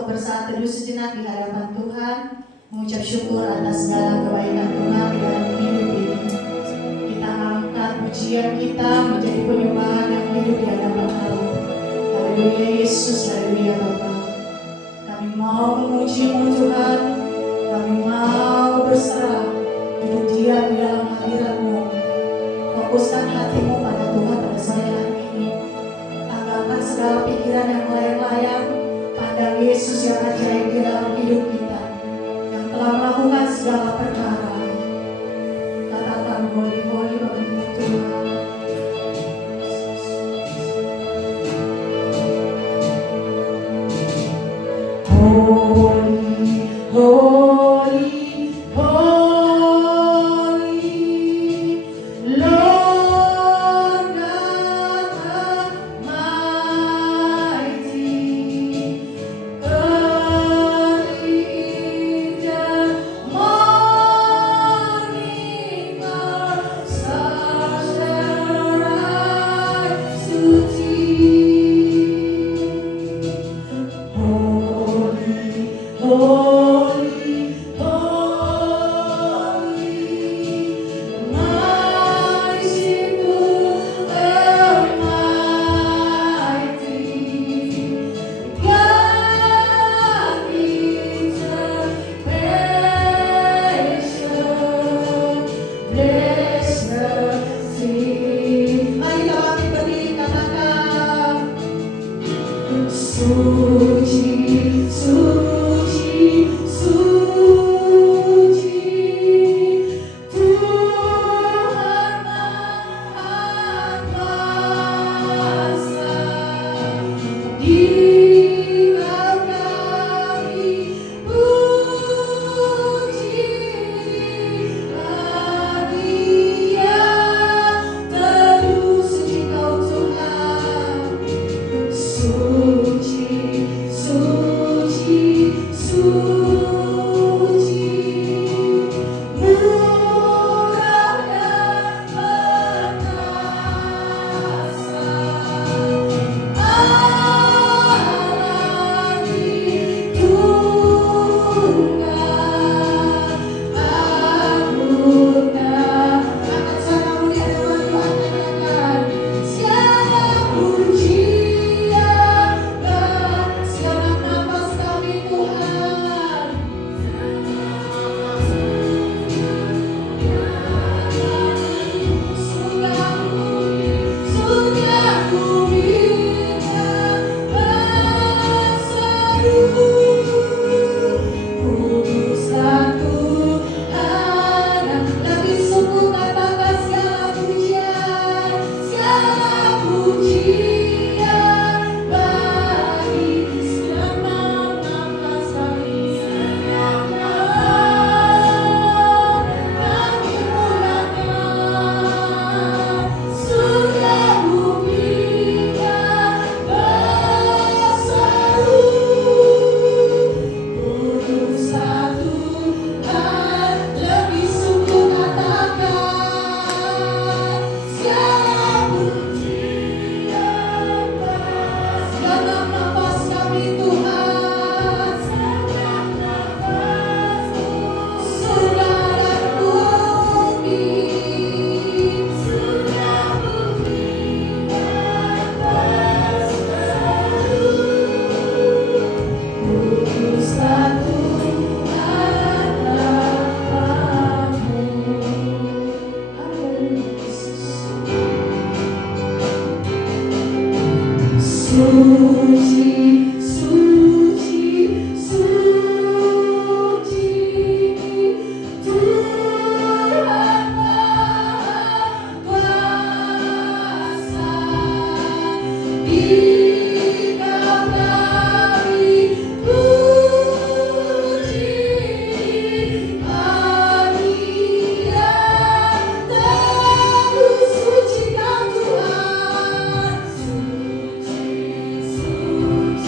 untuk bersaat teduh sejenak di hadapan Tuhan, mengucap syukur atas segala kebaikan Tuhan di dalam hidup ini. Kita angkat pujian kita menjadi penyembahan yang hidup di hadapan Allah. Haleluya Yesus, haleluya Bapa. Kami mau memuji-Mu Tuhan, kami mau berserah, duduk diam di dalam hadirat-Mu. Fokuskan hatimu pada Tuhan pada sore hari ini. Tanggalkan segala pikiran yang layang-layang, pandang Yesus yang ajaib di dalam hidup kita, yang telah melakukan segala perkara. Katakan holy-holy bagi Tuhan. Holy, holy, holy, Lord God Almighty. Early in the morning, our stars shall rise to thee. Holy, holy, merciful and mighty, God intervention, bless the sea. Mari kami berdiri katakan, suci, suci, suci, Tuhan Maha Kuasa. Dikau kami puji, Dia teduh suci Kau Tuhan. Suci, suci, suci, murah dan perkasa, Allah Tritunggal, anugerah. Angkat suaramu di hadapan Tuhan, katakan, segala pujian dan segala nafas kami Tuhan. Sudah kuberikan berseru, kuduslah Tuhan. Lebih sungguh katakan segala pujian bagi segenap nafas kami. Setiap nafas kami muliakan. Sudah kuberikan berseru, kuduslah Tuhan. Lebih sungguh katakan, segala pujian segenap nafas kami Tuhan. Segenap nafasku sudah dan bumi sudah buktikan berseru, kuduslah Tuhan Bapa-Mu. Haleluya Yesus. Suci, suci, suci, Tuhan Maha Kuasa. Dikau kami puji, Dia teduh suci Kau Tuhan. Suci, suci,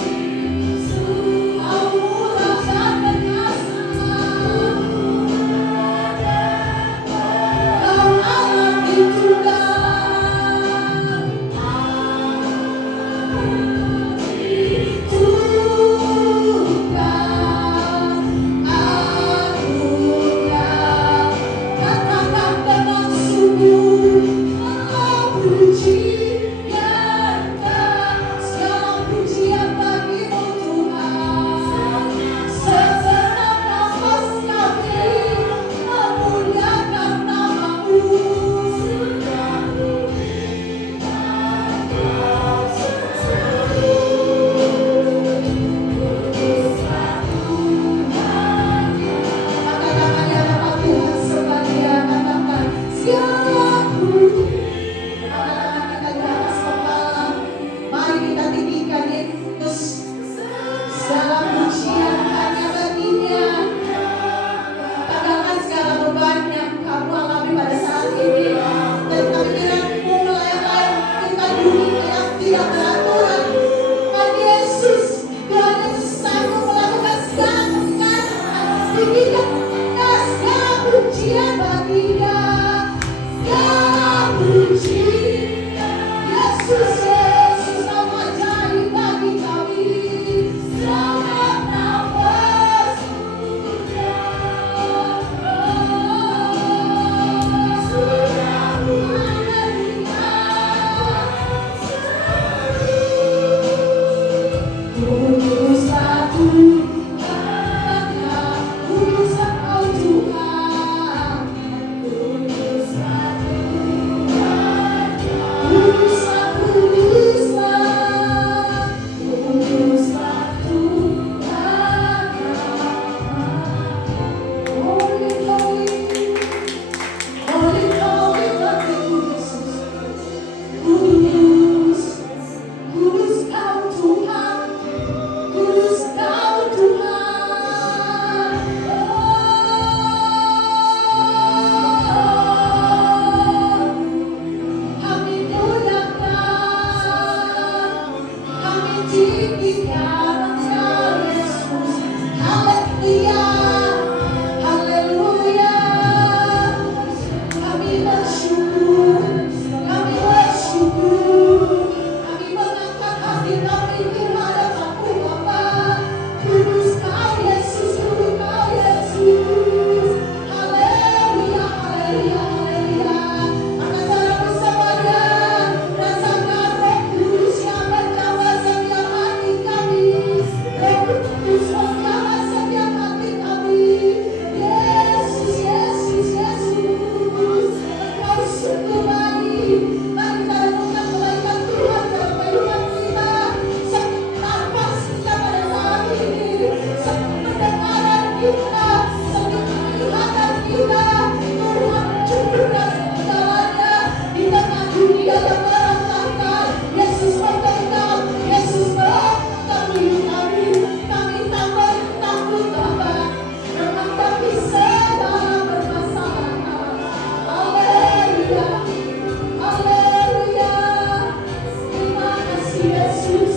tinggikan Engkau Yesus. Haleluya, haleluya. Kami bersyukur, kami bersyukur. Kami mengangkat hati kami di hadapan-Mu Bapa. Kudus Kau Yesus, kudus Kau Yesus. Haleluya, haleluya, haleluya. Angkat suaramu semuanya, rasakan Roh Kudus yang menjamah setiap hati kami. Roh Kudus menjamah setiap hati kami. Yesus, Yesus, Yesus. Engkau sungguh baik. Mari kita renungkan kebaikan Tuhan dalam kehidupan kita. Setiap nafas kita pada saat ini, setiap pendengaran kita, setiap penglihatan kita, Tuhan curahkan segalanya di tengah dunia yang berantakan. Yesus mengenal, Yesus mengenal hidup kami. Kami tak takut Bapa menghadapi segala permasalahan. Haleluya, haleluya. Terima kasih Yesus,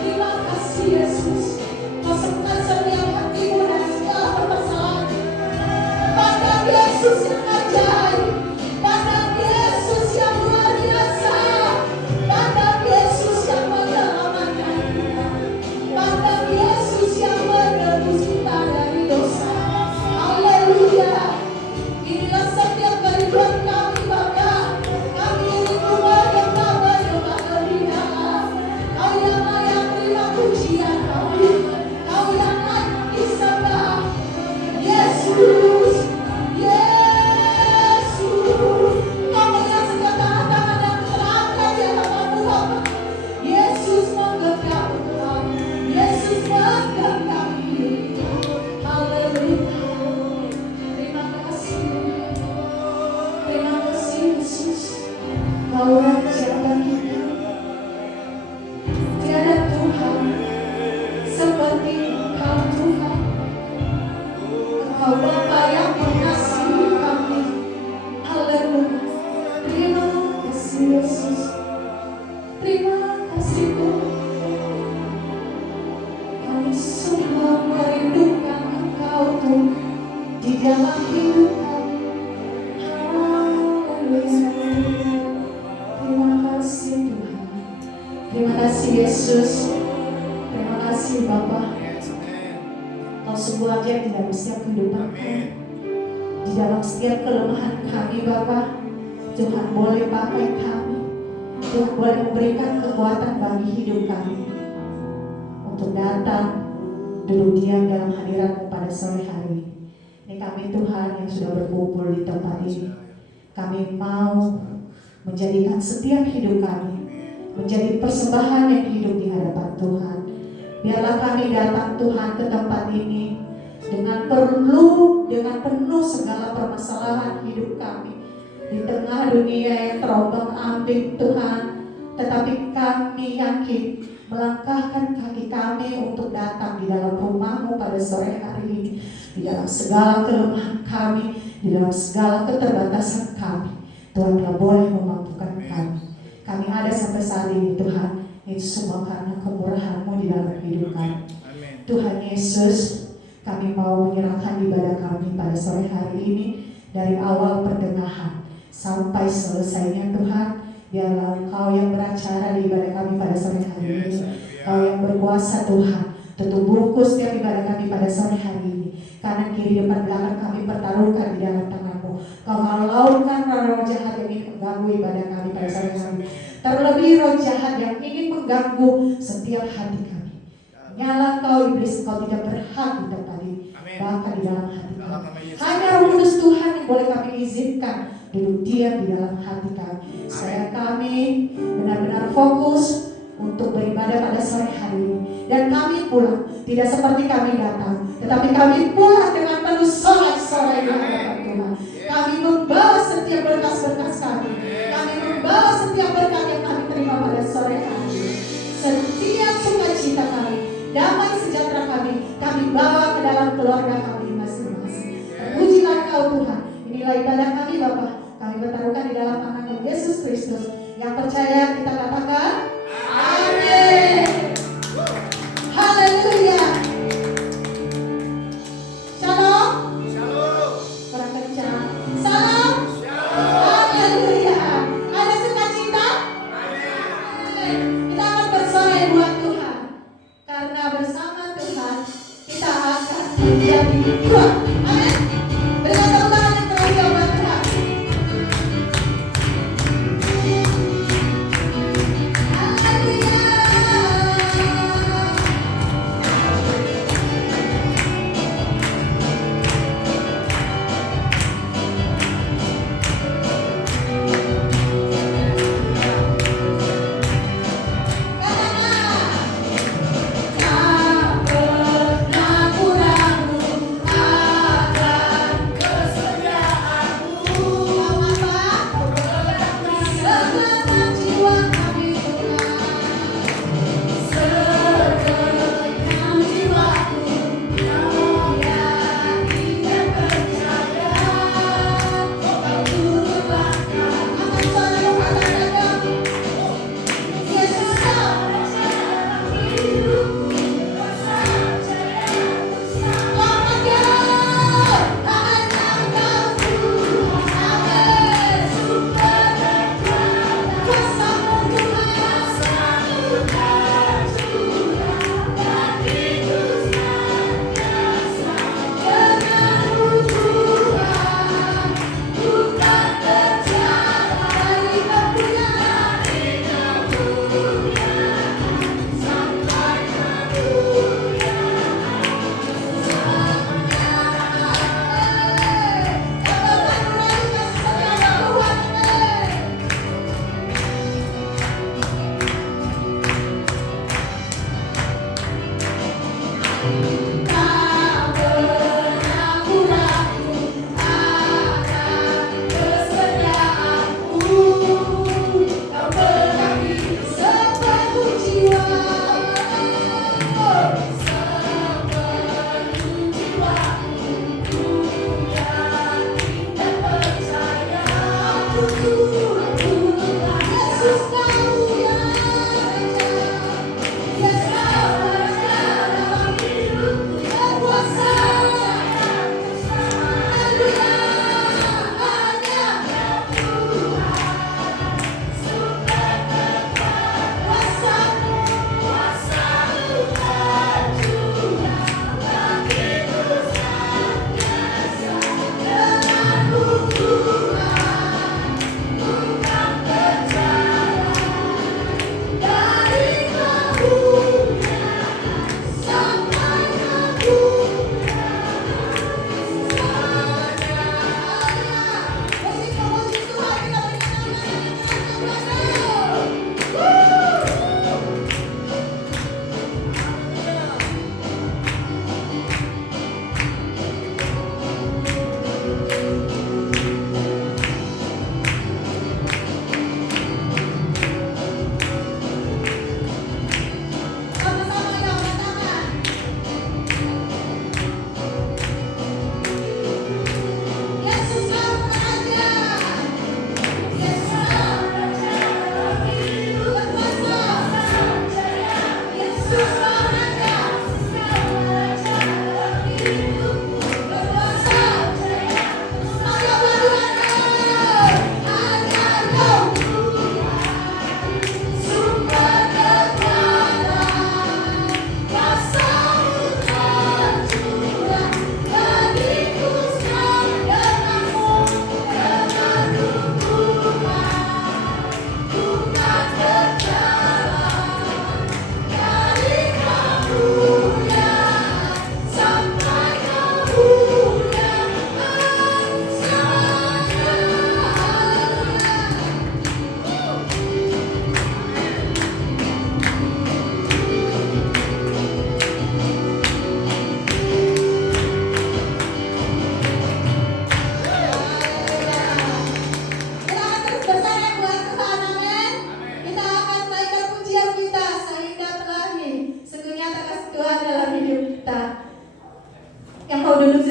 terima kasih Yesus. Masukkan setiap hatimu dan segala permasalahan. Pandang Yesus yang ajaib, pandang Yesus yang luar biasa, pandang Yesus yang menyelamatkan kita, pandang Yesus yang menebus kita dari dosa. Haleluya. Inilah setiap kehidupan kami Bapa. Kami rindu menyembah Engkau. Kau yang layak terima pujian kami. Kau yang layak disembah. Yesus, Yesus. Kau melihat setiap tangan-tangan yang terangkat di hadapan-Mu Bapa. Yesus menggenggam Engkau. Yesus menggenggam hidup. Haleluya. Terima kasih. Terima kasih Yesus. Kau Raja bagi kami. Tiada Tuhan seperti Engkau Tuhan. Engkau Bapa yang mengasihi kami. Haleluya. Terima kasih Yesus. Terima kasih Tuhan. Kami semua merindukan Engkau Tuhan di dalam hidup kami. Haleluya. Terima kasih Tuhan. Terima kasih Yesus. Terima kasih Bapa. Kau sungguh aja di dalam setiap kehidupan kami. Di dalam setiap kelemahan kami Bapa, Tuhan boleh pakai kami. Tuhan boleh memberikan kekuatan bagi hidup kami untuk datang duduk diam dalam hadirat-Mu pada sore hari ini. Ini kami Tuhan yang sudah berkumpul di tempat ini. Kami mau menjadikan setiap hidup kami menjadi persembahan yang hidup di hadapan Tuhan. Biarlah kami datang Tuhan ke tempat ini dengan penuh segala permasalahan hidup kami di tengah dunia yang terombang-ambing Tuhan. Tetapi kami yakin melangkahkan kaki kami untuk datang di dalam rumah-Mu pada sore hari ini. Di dalam segala kelemahan kami, di dalam segala keterbatasan kami, Tuhan telah boleh memampukan kami. Kami ada sampai saat ini Tuhan. Itu semua karena kemurahan-Mu di dalam hidup kami. Tuhan Yesus, kami mau menyerahkan ibadah kami pada sore hari ini dari awal pertengahan sampai selesainya Tuhan. Biarlah Engkau yang beracara di ibadah kami pada sore hari ini. Engkau yang berkuasa Tuhan. Tutup bungkus setiap ibadah kami pada sore hari ini. Kanan kiri depan belakang kami pertaruhkan di dalam tangan-Mu. Kau halaukan roh jahat yang ingin mengganggu ibadah kami pada sore hari ini. Terlebih roh jahat yang ingin mengganggu setiap hati kami. Nyala Kau iblis, Kau tidak berhak di tempat ini, bahkan di dalam hati kami. Hanya Roh Kudus Tuhan yang boleh kami izinkan duduk diam di dalam hati kami. Supaya kami benar-benar fokus untuk beribadah pada sore hari ini. Dan kami pulang tidak seperti kami datang, tetapi kami pulang dengan penuh sorak-sorai di hadapan Tuhan. Kami membawa setiap berkas-berkas kami. Kami membawa setiap berkat yang kami terima pada sore hari ini. Setiap sukacita kami, damai sejahtera kami bawa ke dalam keluarga kami masing-masing. Terpujilah Kau Tuhan. Inilah ibadah kami Bapa. Kami bertaruhkan di dalam tangan Yesus Kristus. Yang percaya kita katakan Amin. 2. Amin. Berikan tepuk tangan yang terakhir buat Tuhan.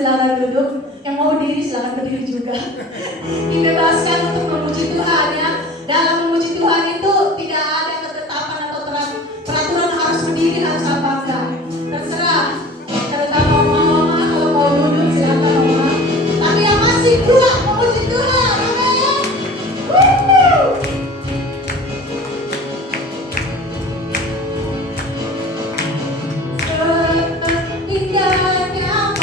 silakan duduk, yang mau berdiri silakan berdiri juga. Dibebaskan untuk memuji Tuhan ya. Dalam memuji Tuhan itu tidak ada ketetapan atau peraturan harus berdiri harus apa enggak. Terserah. Terutama mama-mama kalau mau duduk silakan mama. Tapi yang masih kuat memuji Tuhan. Amin. Indahnya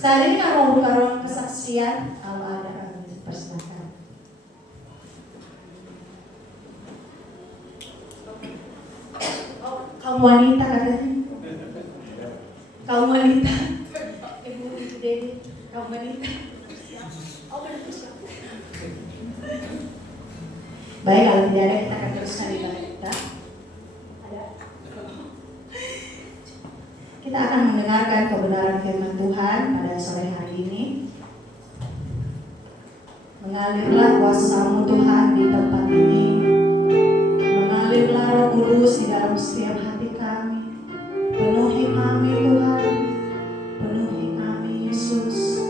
Saya ini kan mau buka ruang kesaksian, kalau ada kami persilakan. Oh, kaum wanita katanya. Kaum wanita. Ibu Dedi, kaum wanita. Oh, siap. Baik, kalau tidak ada kita akan teruskan di belakang kita. Ada. Kita akan mendengarkan kebenaran firman Tuhan pada sore hari ini. Mengalirlah kuasa-Mu Tuhan di tempat ini. Mengalirlah Roh Kudus di dalam setiap hati kami. Penuhi kami Tuhan. Penuhi kami Yesus.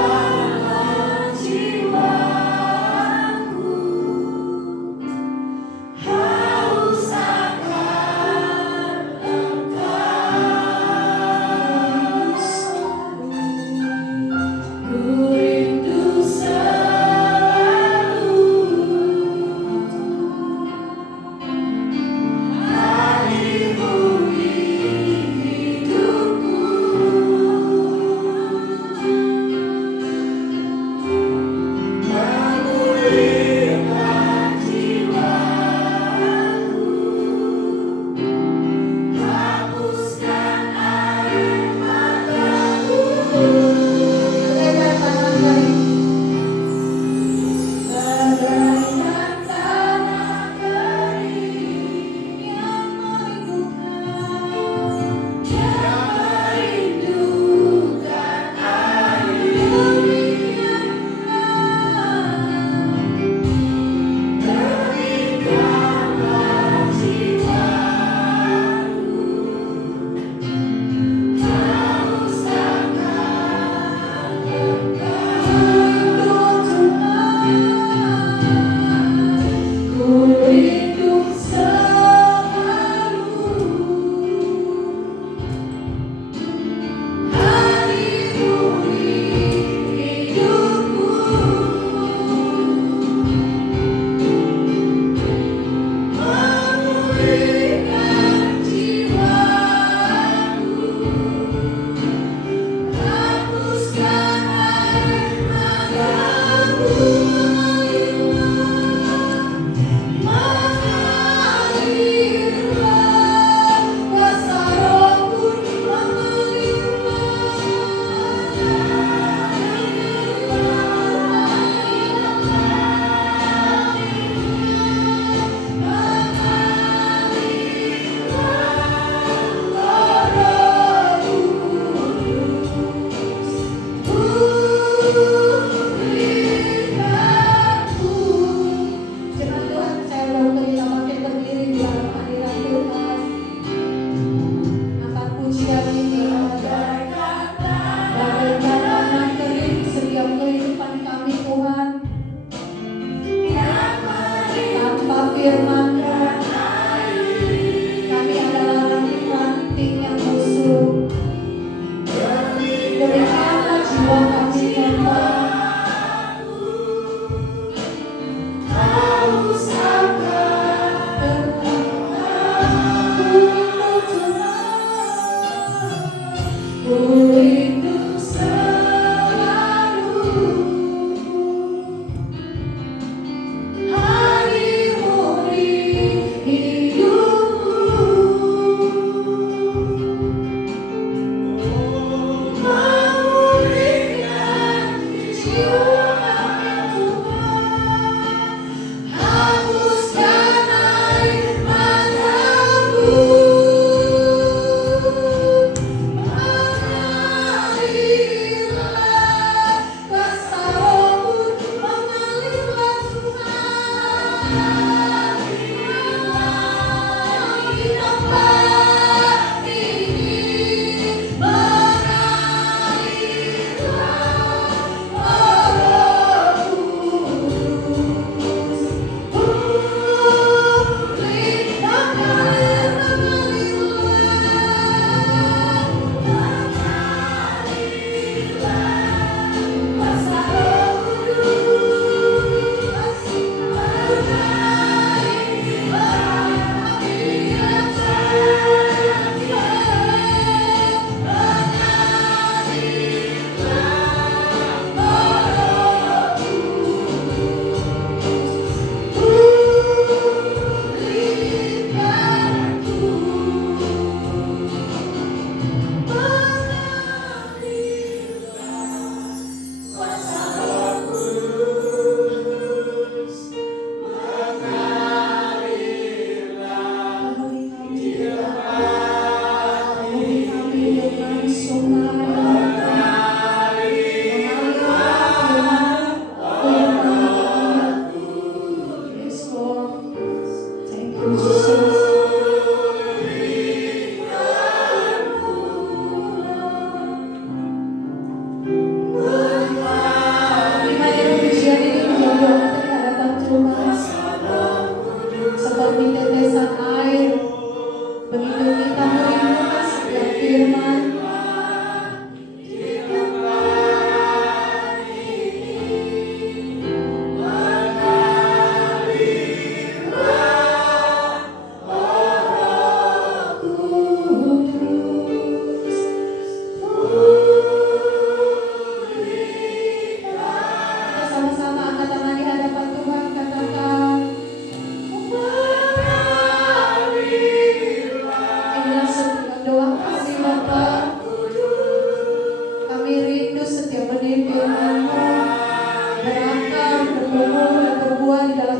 Demikianlah jiwa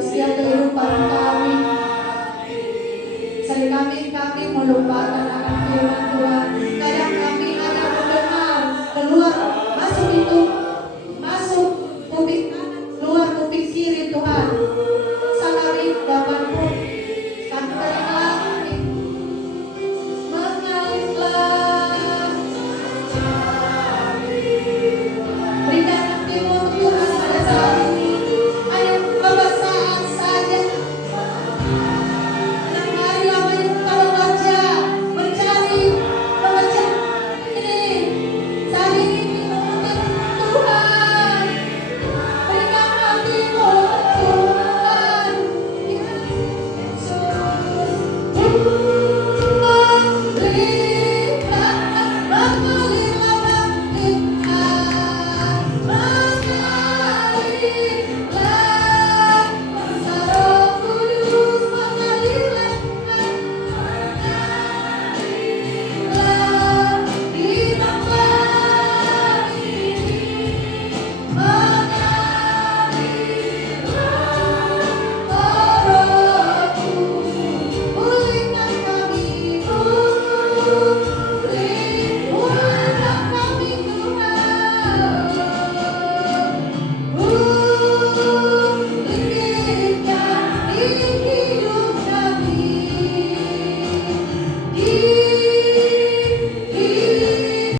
setiap kehidupan kami. Seringkali kami melupakan akan firman Tuhan,